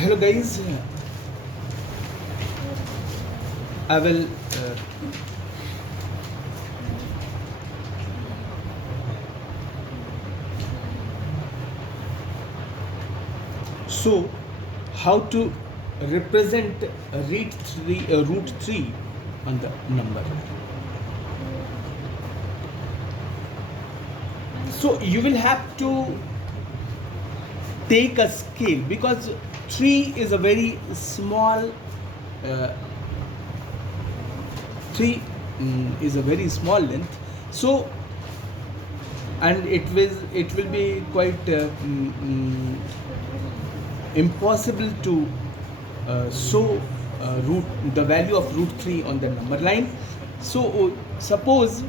Hello guys, I will so how to represent root 3 on the number. So you will have to take a scale because 3 is a very small uh, 3 is a very small length. So and it will be quite impossible to show root the value of root 3 on the number line. So suppose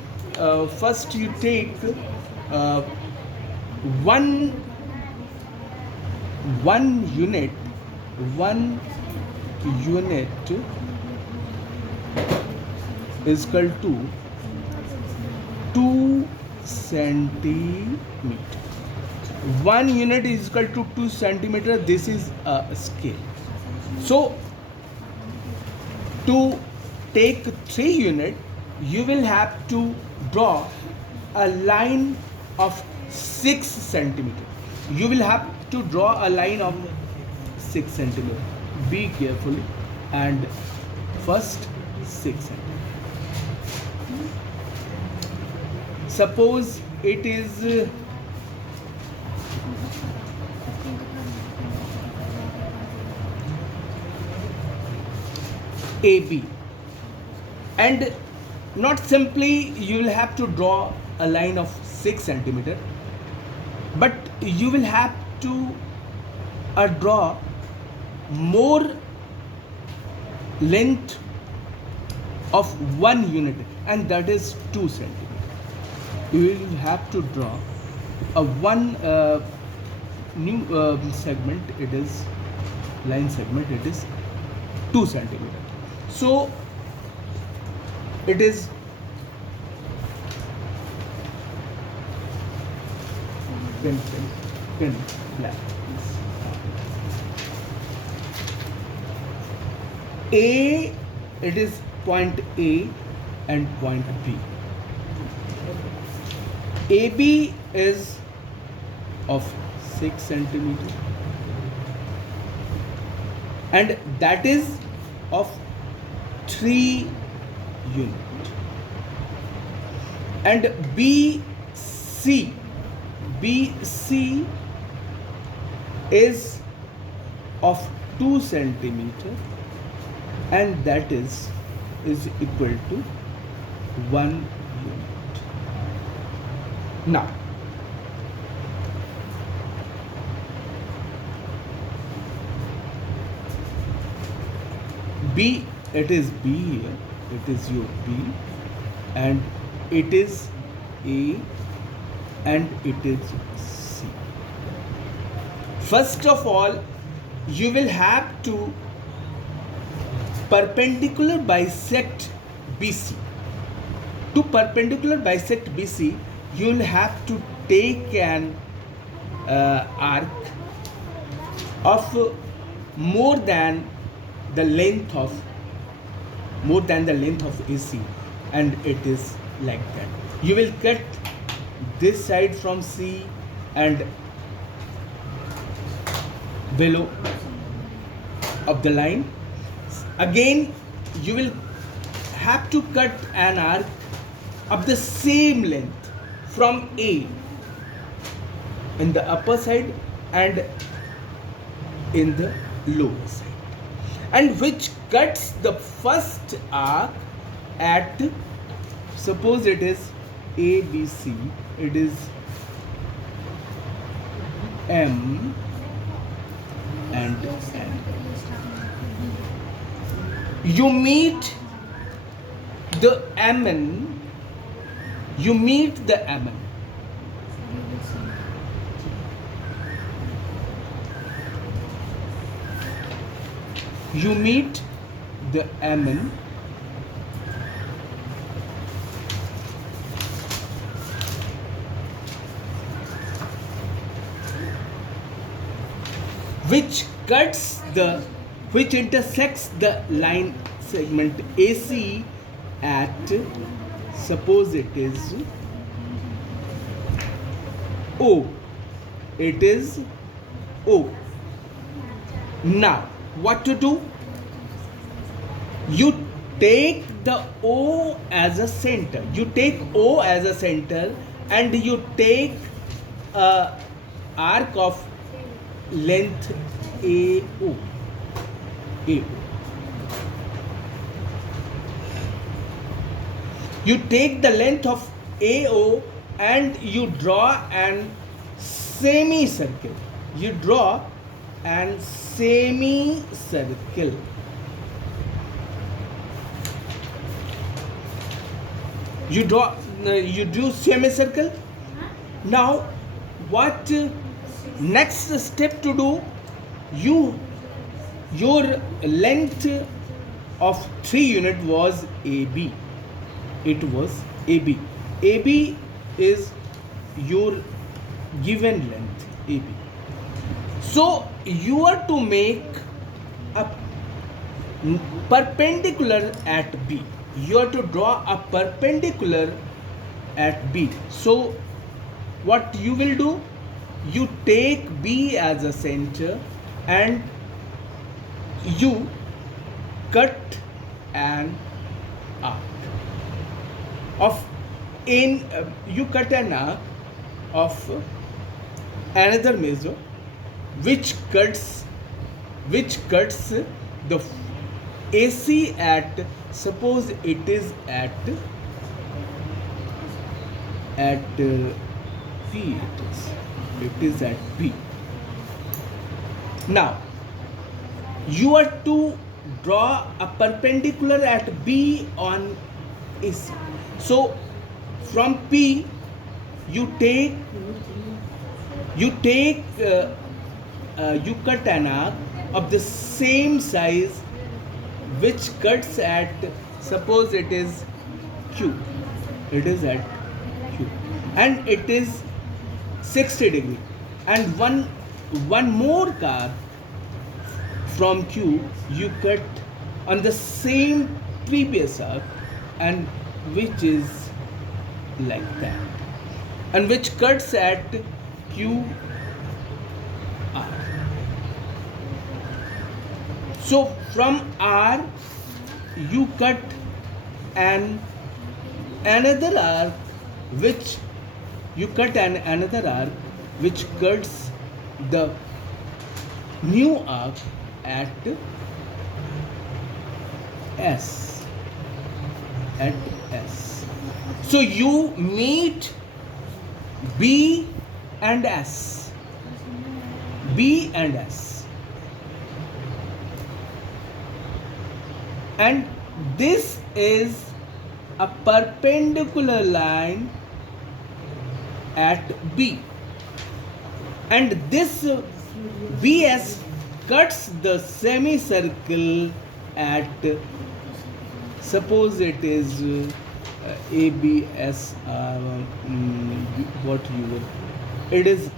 first you take uh, one one unit one unit is equal to 2 centimeter. 1 unit is equal to 2 centimeter. This is a scale. So to take 3 unit, you will have to draw a line of 6 centimeter. You will have to draw a line of 6 centimeter. Be careful and first 6 centimeter. Suppose it is AB, and not simply you will have to draw a line of 6 centimeter, but you will have to draw more length of 1 unit, and that is 2 centimeter. You will have to draw a one new segment. It is line segment. It is 2 centimeter. So it is pen black. A, it is point A and point B. AB is of 6 centimeter and that is of 3 unit, and BC is of 2 centimeter and that is equal to 1 unit. Now B, it is B here, it is your B, and it is A and it is C. First of all, you will have to perpendicular bisect BC. To perpendicular bisect BC, you will have to take an arc of more than the length of AC, and it is like that. You will cut this side from C and below of the line. Again, you will have to cut an arc of the same length from A in the upper side and in the lower side, and which cuts the first arc at, suppose it is ABC, it is M and N. You meet the MN, you meet the MN. You meet the MN which cuts the which intersects the line segment AC at, suppose it is O. It is O. Now, what to do? You take the O as a center. You take O as a center and you take a arc of length AO. AO. You take the length of AO and you draw an semicircle. You draw an semicircle. You do semicircle. Now, what next step to do? Your length of 3 unit was AB. It was AB. AB is your given length, AB. So you are to make a perpendicular at B. You are to draw a perpendicular at B. So what you will do? You take B as a center and you cut an arc of you cut an arc of another measure which cuts the AC at, suppose it is at P. It is at P. Now you are to draw a perpendicular at B on AC. So from P you cut an arc of the same size which cuts at, suppose it is Q. It is at Q and it is 60 degree, and one more arc from Q you cut on the same previous arc, and which is like that, and which cuts at Q R. So from R you cut another arc which cuts the new arc at S. So you meet B and S. And this is a perpendicular line at B. And this BS cuts the semicircle at, suppose it is ABS, what you will, it is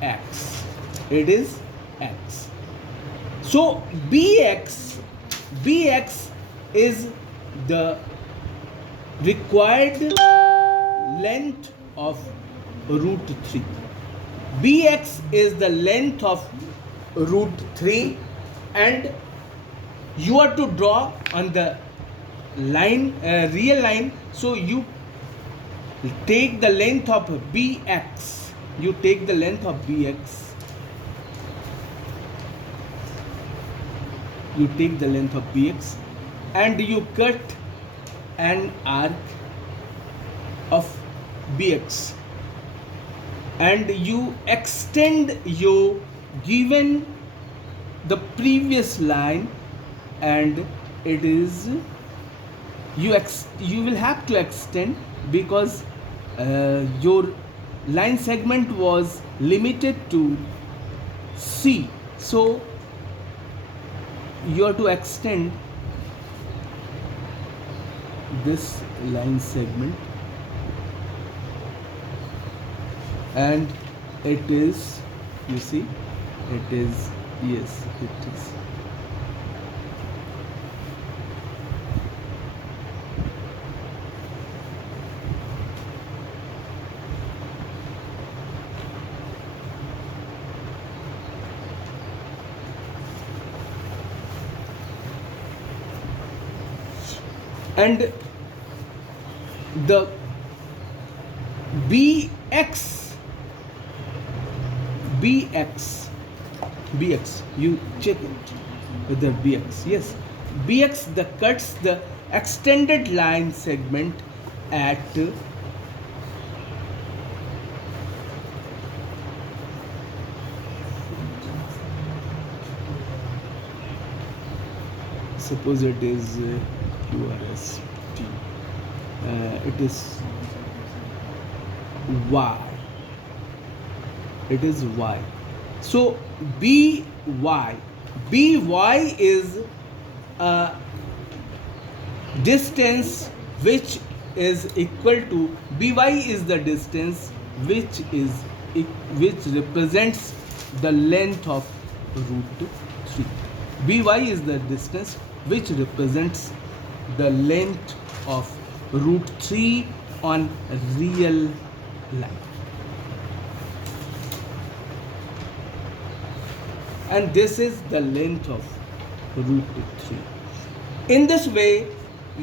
X. So BX is the required length of root 3. BX is the length of root 3, and you are to draw on the line, real line. So you take the length of BX. And you cut an arc of BX, and you extend your given the previous line, and it is you will have to extend because your line segment was limited to C. So you have to extend this line segment, and it is, you see, It is, yes, it is. And the bx bx bx, you check it with the bx, yes, bx the cuts the extended line segment at suppose it is qrst, it is y, it is y. So by by is a distance which is equal to, by is the distance which is which represents the length of root 3. By is the distance which represents the length of root 3 on real line. And this is the length of root 3. In this way,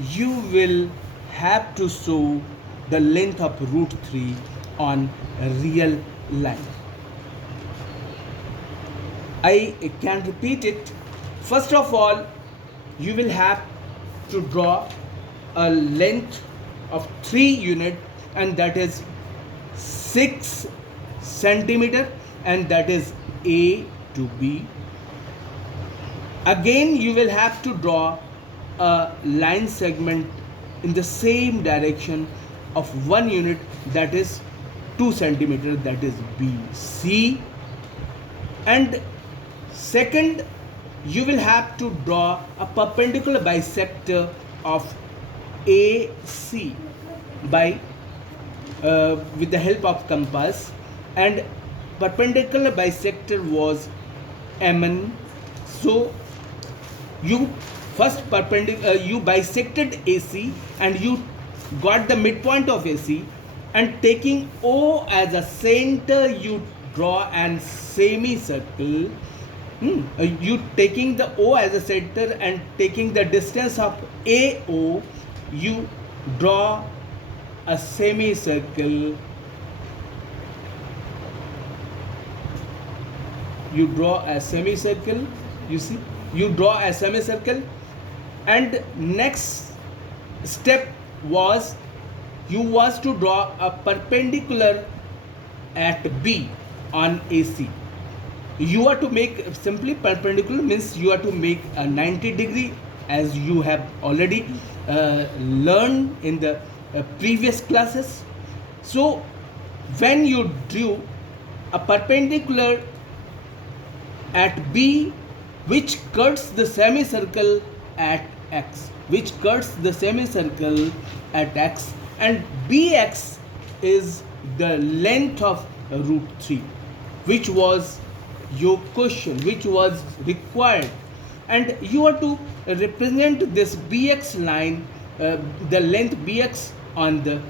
you will have to show the length of root 3 on a real line. I can repeat it. First of all, you will have to draw a length of 3 unit, and that is 6 centimeter, and that is A to B. Again, you will have to draw a line segment in the same direction of 1 unit, that is 2 centimeter, that is BC. And second, you will have to draw a perpendicular bisector of AC by with the help of compass, and perpendicular bisector was MN. So you first you bisected AC and you got the midpoint of AC, and taking O as a center, you draw an semicircle. You taking the O as a center and taking the distance of AO, you draw a semicircle. You draw a semicircle, you see, you draw a semicircle. And next step was, you was to draw a perpendicular at B on AC. You are to make, simply perpendicular means you are to make a 90-degree, as you have already learned in the previous classes. So when you drew a perpendicular at B which cuts the semicircle at X, which cuts the semicircle at X, and BX is the length of root 3, which was your question, which was required. And you are to represent this BX line, the length BX on the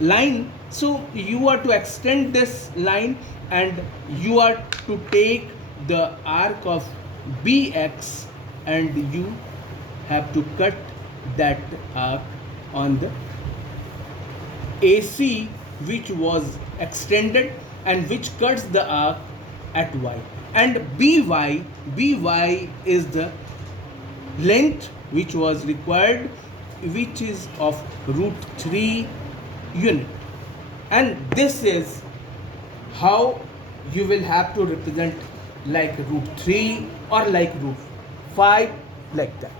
line. So you are to extend this line, and you are to take the arc of BX, and you have to cut that arc on the AC which was extended and which cuts the arc at Y. And BY is the length which was required, which is of root 3 unit. And this is how you will have to represent, like root 3 or like root 5, like that.